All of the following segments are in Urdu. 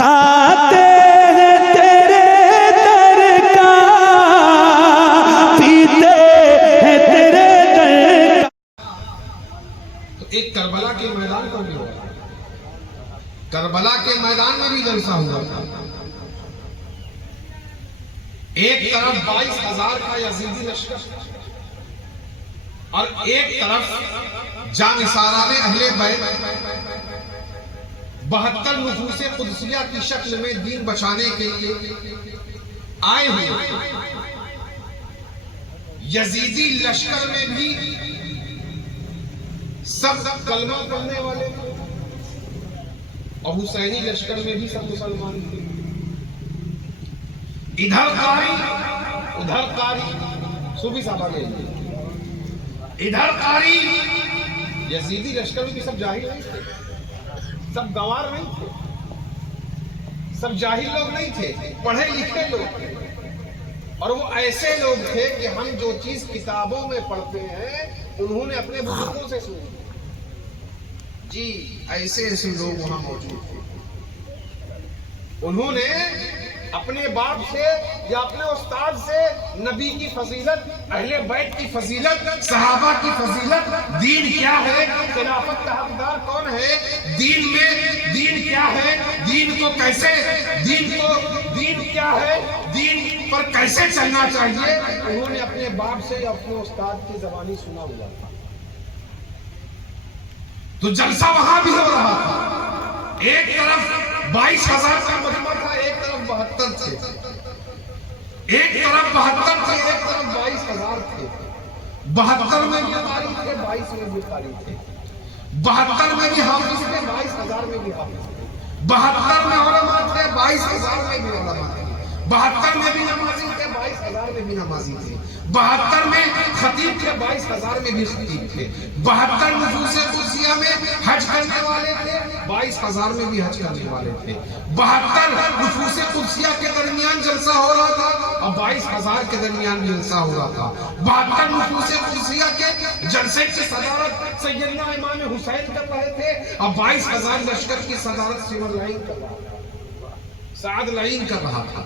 کھاتے ہیں تیرے در کا، پیتے ہیں تیرے در کا۔ تو ایک کربلا کے میدان پر بھی ہوا، کربلا کے میدان میں بھی جلسہ ہوا تھا۔ ایک طرف 22,000 کا یزیدی لشکر اور ایک طرف جانثاران اہل بیت 72 نفوس قدسیہ کی شکل میں دین بچانے کے لیے آئے ہوئے۔ یزیدی لشکر میں بھی سب کلمہ پڑھنے والے تھے اور حسینی لشکر میں بھی سب مسلمان تھے۔ ادھر قاری ادھر قاری، صوفی صاحب آگے، ادھر قاری، یزیدی لشکر میں بھی سب جاہل نہیں تھے، سب گوار نہیں تھے، سب جاہل لوگ نہیں تھے، پڑھے لکھے لوگ تھے۔ اور وہ ایسے لوگ تھے کہ ہم جو چیز کتابوں میں پڑھتے ہیں انہوں نے اپنے بزرگوں سے سنی۔ جی ایسے ایسے لوگ وہاں موجود تھے، انہوں نے اپنے باپ سے یا اپنے استاد سے نبی کی فضیلت، اہل بیت کی فضیلت، صحابہ کی فضیلت، دین کیا ہے، خلافت کا حقدار کون ہے، دین میں دین کیا ہے، دین کو کیسے، دین کیا ہے، دین پر کیسے چلنا چاہیے، انہوں نے اپنے باپ سے یا اپنے استاد کی زبانی سنا ہوا تھا۔ تو جلسہ وہاں بھی ہو رہا تھا، ایک طرف 22,000 کا مجمع تھا، ایک طرف 72 تھے، ایک طرف 72 تھے، ایک طرف 22,000 تھے۔ 72 میں بھی قاری تھے، 22 میں بھی قاری تھے، 72 میں بھی حافظ تھے، 22,000 میں بھی حافظ تھے، 72 میں علماء تھے، 22,000 میں بھی علماء تھے، 72 میں بھی نمازی تھے، 22,000 میں بھی نمازی تھے، 72 میں خطیب تھے، 22,000 میں بھی خطیب تھے، 72 نفوس قدسیہ میں حج کرنے والے تھے، 22,000 میں بھی حج کرنے والے تھے، 72 نفوس قدسیہ کے درمیان جلسہ ہو رہا تھا اور 22,000 کے درمیان جلسہ ہو رہا تھا۔ 72 نفوس قدسیہ کے جلسے کی صدارت سیدنا امام حسین کر رہے تھے اور 22,000 لشکر کی صدارت سمر لعین کر رہا تھا، سعد لعین کر رہا تھا۔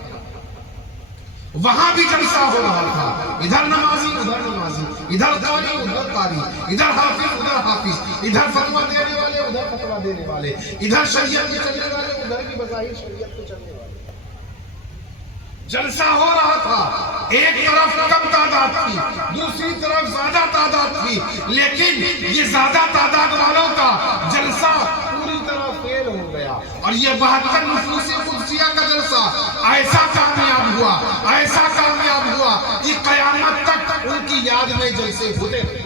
وہاں بھی جلسہ ہو رہا تھا، ادھر نمازی ادھر نمازی، ادھر قاری ادھر قاری، ادھر حافظ ادھر حافظ، ادھر فتویٰ دینے والے ادھر فتویٰ دینے والے، ادھر شریعت کے چلنے والے ادھر بھی بظاہر شریعت کے چلنے والے۔ جلسہ ہو رہا تھا، ایک طرف کم تعداد تھی، دوسری طرف زیادہ تعداد تھی، لیکن یہ زیادہ تعداد والوں کا جلسہ پوری طرح فیل ہو گیا اور یہ 72 نفوس قدسیہ کا جلسہ ایسا کامیاب ہوا کہ قیامت تک ان کی یاد میں جلسے ہوتے رہے۔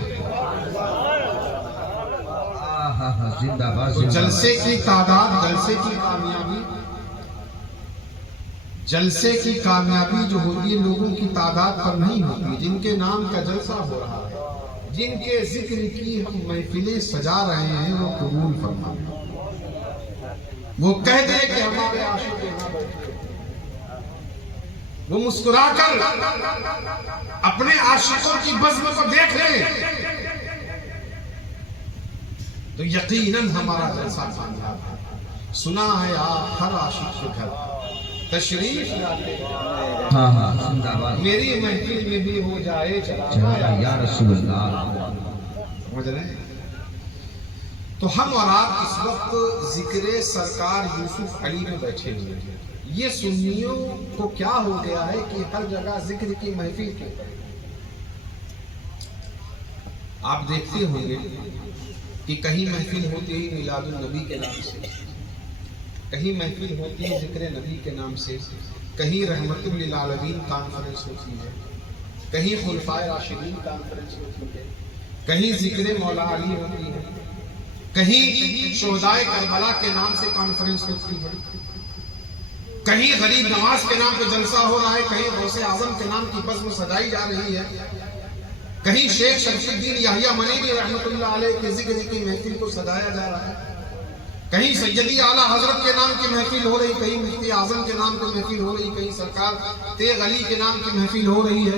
جلسے کی تعداد، جلسے کی کامیابی جو ہوتی ہے لوگوں کی تعداد پر نہیں ہوتی، جن کے نام کا جلسہ ہو رہا ہے، جن کے ذکر کی ہم محفلیں سجا رہے ہیں، وہ قبول فرمائیں، وہ کہہ دیں کہ ہمارے عاشق یہاں بیٹھے، وہ مسکرا کر اپنے عاشقوں کی بزم کو دیکھ لیں تو یقیناً ہمارا جلسہ کامیاب ہے۔ سنا ہے آپ ہر عاشق کے گھر تشریف لاتے ہیں، میری محفل میں بھی ہو جائے چلا یا رسول اللہ۔ سمجھ رہے ہیں؟ تو ہم اور آپ اس وقت ذکر سرکار یوسف علی میں بیٹھے ہوئے ہیں۔ یہ سنیوں کو کیا ہو گیا ہے کہ ہر جگہ ذکر کی محفل کیوں؟ آپ دیکھتے ہوں گے کہ کہیں محفل ہوتی ہے میلاد النبی کے نام سے، کہیں محفل ہوتی ہے ذکر نبی کے نام سے، کہیں رحمت للعالمین کانفرنس ہوتی ہے، کہیں خلفائے راشدین کانفرنس ہوتی ہے، کہیں ذکر مولا علی ہوتی ہے، کہیں شہدائے کربلا کے نام سے کانفرنس ہوتی ہے، کہیں غریب نواز کے نام پہ جلسہ ہو رہا ہے، کہیں غوث اعظم کے نام کی بزم سجائی جا رہی ہے، کہیں شیخ شمس الدین یحییٰ منیری رحمۃ اللہ علیہ کے ذکر کی محفل کو سجایا جا رہا ہے، کہیں سیدی اعلیٰ حضرت کے نام کی محفل ہو رہی، کہیں مفتی اعظم کے نام کی محفل ہو رہی، کہیں سرکار تیغ علی کے نام کی محفل ہو رہی ہے،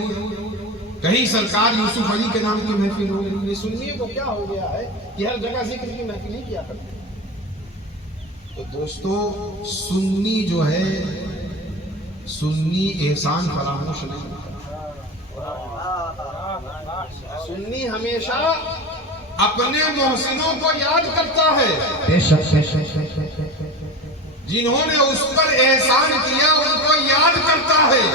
کہیں سرکار یوسف علی کے نام کی محفل ہو رہی ہے۔ سنیے کو کیا ہو گیا ہے کہ ہر جگہ ذکر کی محفل ہی کیا کرتے ہیں۔ تو دوستو سنی جو ہے، سنی احسان فراموش نہیں کرتا۔ سنی ہمیشہ اپنے محسنوں کو یاد کرتا ہے، جنہوں نے اس پر احسان کیا ان کو یاد کرتا ہے۔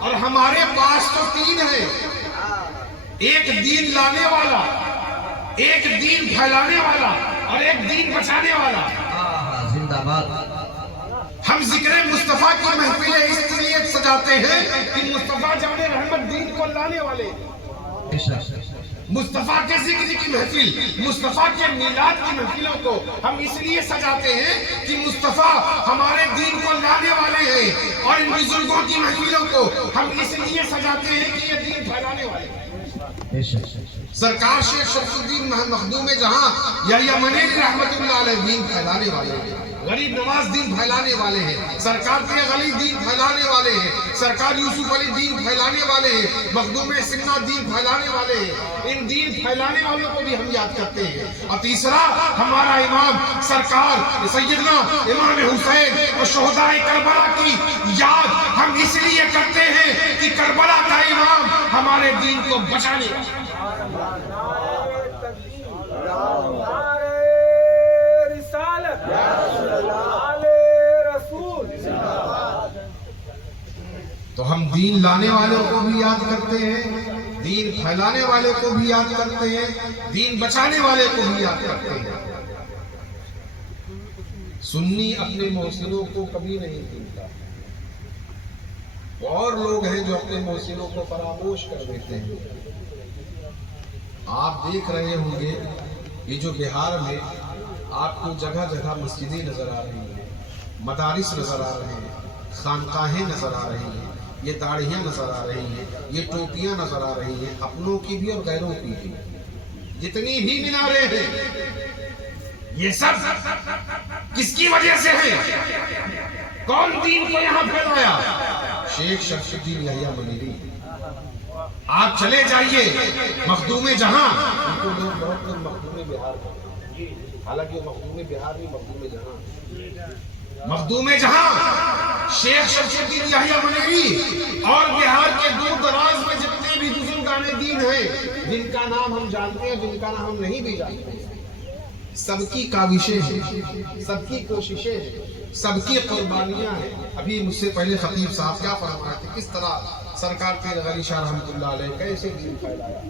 اور ہمارے پاس تو تین ہے، ایک دین لانے والا، ایک دین پھیلانے والا اور ایک دین بچانے والا۔ زندہ باد۔ ہم ذکر مصطفیٰ کی محفلیں اس لیے سجاتے ہیں کہ مصطفیٰ جان رحمت دین کو لانے والے، مصطفیٰ کے ذکر کی محفل، مصطفیٰ کے میلاد کی محفلوں کو ہم اس لیے سجاتے ہیں کہ مصطفیٰ ہمارے دین کو لانے والے ہیں، اور ان بزرگوں کی محفلوں کو ہم اس لیے سجاتے ہیں کہ یہ دین پھیلانے والے ہیں۔ سرکار شیخ شمس الدین مخدوم جہاں یحییٰ منیری رحمت اللہ علیہ دین پھیلانے والے ہیں، غریب نواز دین پھیلانے والے ہیں، سرکار تیغ علی دین پھیلانے والے ہیں، سرکار یوسف علی دین پھیلانے والے ہیں، مخدوم سنہ دین پھیلانے والے ہیں۔ ان دین پھیلانے والوں کو بھی ہم یاد کرتے ہیں۔ اور تیسرا ہمارا امام سرکار سیدنا امام حسین اور شہداء کربلا کی یاد ہم اس لیے کرتے ہیں کہ کربلا کا امام ہمارے دین کو بچانے تو ہم دین لانے والوں کو بھی یاد کرتے ہیں، دین پھیلانے والے کو بھی یاد کرتے ہیں، دین بچانے والے کو بھی یاد کرتے ہیں۔ سنی اپنے محسنوں کو کبھی نہیں بھولتا، اور لوگ ہیں جو اپنے محسنوں کو فراموش کر دیتے ہیں۔ آپ دیکھ رہے ہوں گے یہ جو بہار میں آپ کو جگہ جگہ مسجدیں نظر آ رہی ہیں، مدارس نظر آ رہے ہیں، خانقاہیں نظر آ رہی ہیں، یہ داڑھیاں نظر آ رہی ہیں، یہ ٹوپیاں نظر آ رہی ہیں، اپنوں کی بھی اور غیروں کی بھی، جتنی بھی میناریں ہیں، یہ سب کس کی وجہ سے ہے؟ کون دین کو یہاں پھیلایا؟ شیخ شمس الدین یحییٰ منیری۔ آپ چلے جائیے مخدوم جہاں، ان کو لوگ بہت لوگ مخدوم بہار کرتے ہیں، حالانکہ وہ مخدوم بہار نہیں، مخدوم جہاں، مخدوم جہاں شیخ شمس الدین یحییٰ منیری۔ اور بہار کے دور دراز میں جتنے بھی بزرگان دین ہیں، جن کا نام ہم جانتے ہیں، جن کا نام ہم نہیں بھی جانتے، سب کی کاوشیں ہیں، سب کی کوششیں ہیں، سب کی قربانیاں ہیں۔ ابھی مجھ سے پہلے خطیب صاحب کیا فرمایا تھے، کس طرح سرکار تیغ علی شاہ رحمۃ اللہ علیہ کیسے دین پھیلایا،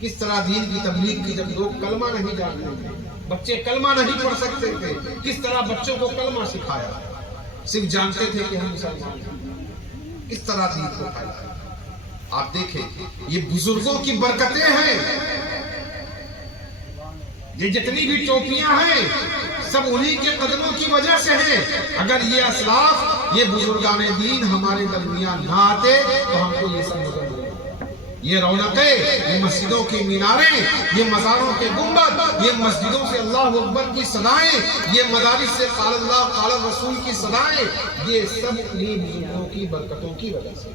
کس طرح دین کی تبلیغ کی، جب لوگ کلمہ نہیں جانتے تھے، بچے کلمہ نہیں پڑھ سکتے تھے، کس طرح بچوں کو کلمہ سکھایا، صرف جانتے تھے کہ ہم مسلمان ہیں، کس طرح دین کو پھیلایا۔ آپ دیکھیں یہ بزرگوں کی برکتیں ہیں، یہ جتنی بھی ٹوپیاں ہیں سب انہی کے قدموں کی وجہ سے ہیں۔ اگر یہ اسلاف، یہ بزرگان دین ہمارے درمیان نہ آتے تو ہم کو یہ سب نظر نہیں آتا۔ یہ رونقیں، یہ مسجدوں کی میناریں، یہ مزاروں کے گنبد، یہ مسجدوں سے اللہ اکبر کی صدائیں، یہ مدارس سے قال اللہ قال رسول کی صدائیں، یہ سب انہی بزرگوں کی برکتوں کی وجہ سے۔